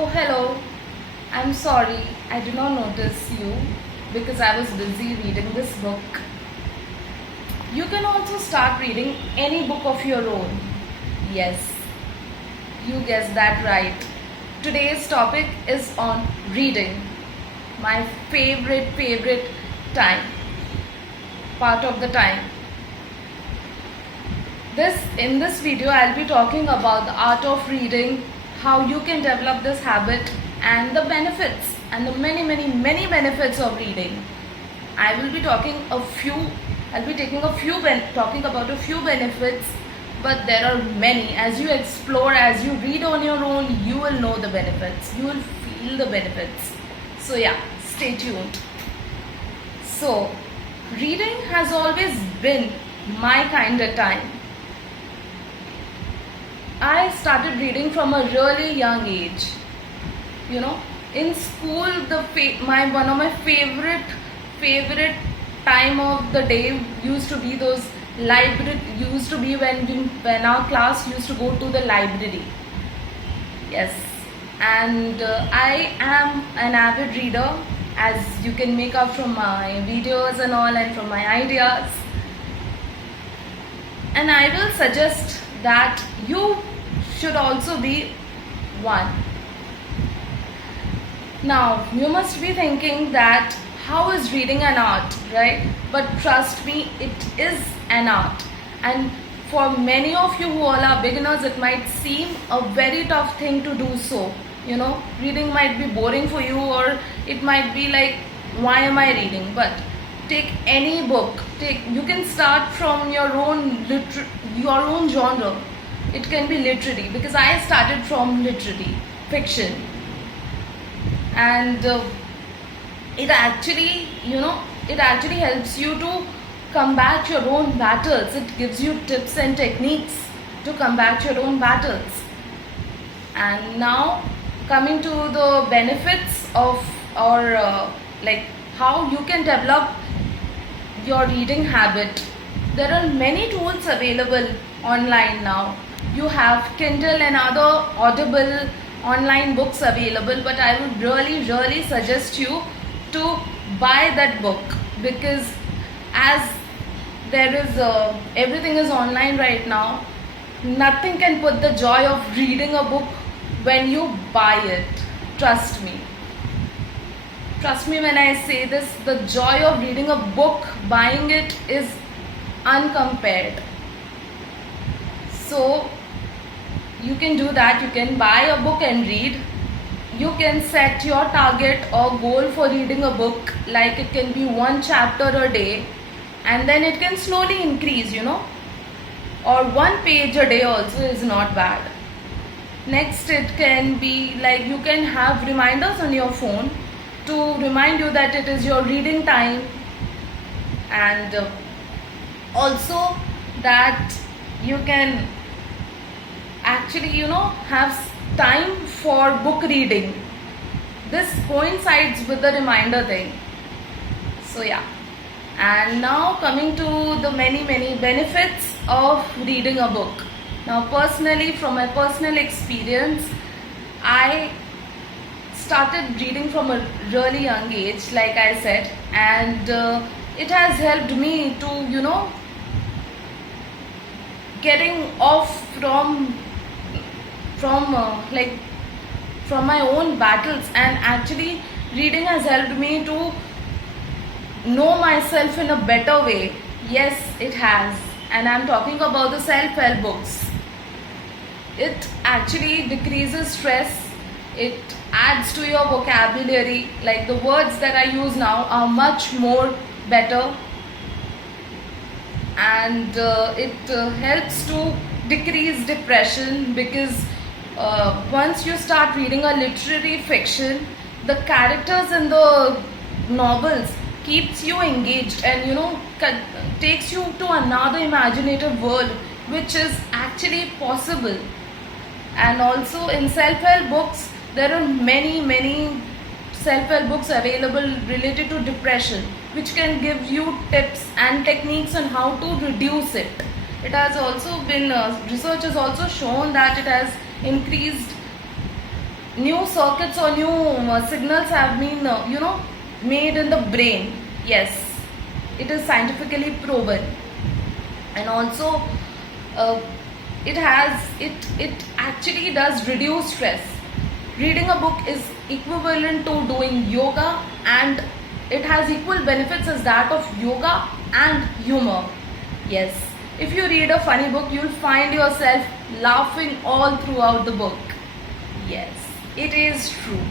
Oh, hello. I'm sorry, I did not notice you because I was busy reading this book. You can also start reading any book of your own. Yes, you guessed that right. Today's topic is on reading, my favorite time, part of the time. In this video I'll be talking about the art of reading, how you can develop this habit and the benefits and the many benefits of reading. I will be talking talking about a few benefits, but there are many. As you explore, as you read on your own, you will know the benefits, you will feel the benefits. So yeah, stay tuned. So reading has always been my kind of time. I started reading from a really young age. In school, one of my favorite time of the day used to be those library. Used to be when our class used to go to the library. Yes, and I am an avid reader, as you can make up from my videos and all, and from my ideas. And I will suggest that you should also be one. Now, you must be thinking that how is reading an art, right? But trust me, it is an art. And for many of you who all are beginners, it might seem a very tough thing to do so. Reading might be boring for you, or it might be like, why am I reading? But take any book. You can start from your own genre. It can be literary, because I started from literary fiction, and it actually helps you to combat your own battles. It gives you tips and techniques to combat your own battles. And now, coming to the benefits of, like how you can develop your reading habit. There are many tools available online now. You have Kindle and other Audible online books available, but I would really suggest you to buy that book, because as there is everything is online right now, nothing can put the joy of reading a book when you buy it. Trust me when I say this, the joy of reading a book, buying it, is uncompared. So you can do that. You can buy a book and read. You can set your target or goal for reading a book, like it can be one chapter a day, and then it can slowly increase, or one page a day also is not bad. Next, it can be like you can have reminders on your phone to remind you that it is your reading time, and also that you can actually have time for book reading. This coincides with the reminder thing. So yeah, and now coming to the many benefits of reading a book. Now, personally, from my personal experience, I started reading from a really young age, like I said, and it has helped me to getting off from my own battles. And actually, reading has helped me to know myself in a better way. Yes, it has. And I'm talking about the self-help books. It actually decreases stress. It adds to your vocabulary. Like, the words that I use now are much more better, and it helps to decrease depression, because once you start reading a literary fiction, the characters in the novels keeps you engaged, and takes you to another imaginative world, which is actually possible. And also, in self-help books, there are many self-help books available related to depression, which can give you tips and techniques on how to reduce it. It has also been research has also shown that it has increased new circuits or new signals have been made in the brain. Yes, it is scientifically proven. And also it actually does reduce stress. Reading a book is equivalent to doing yoga, and it has equal benefits as that of yoga and humor. Yes, if you read a funny book, you'll find yourself laughing all throughout the book. Yes, it is true.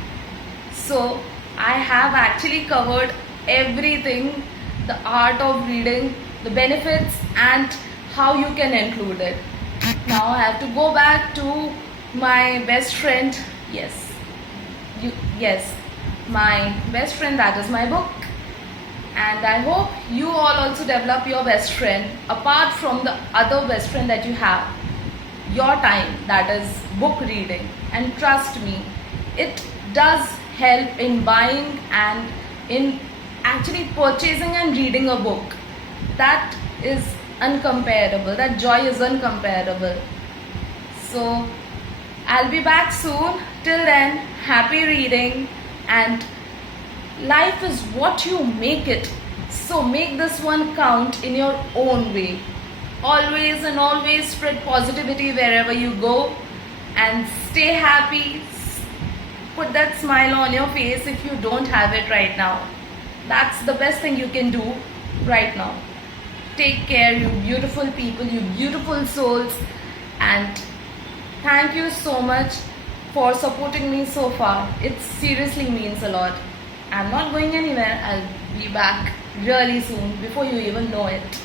So, I have actually covered everything, the art of reading, the benefits, and how you can include it. Now, I have to go back to my best friend. Yes, yes, my best friend, that is my book. And I hope you all also develop your best friend apart from the other best friend that you have. Your time, that is book reading. And trust me, it does help in buying and in actually purchasing and reading a book. That is uncomparable. That joy is uncomparable. So I'll be back soon. Till then, happy reading, and life is what you make it. So make this one count in your own way. Always and always spread positivity wherever you go, and stay happy. Put that smile on your face if you don't have it right now. That's the best thing you can do right now. Take care, you beautiful people, you beautiful souls, and thank you so much for supporting me so far. It seriously means a lot. I'm not going anywhere. I'll be back really soon, before you even know it.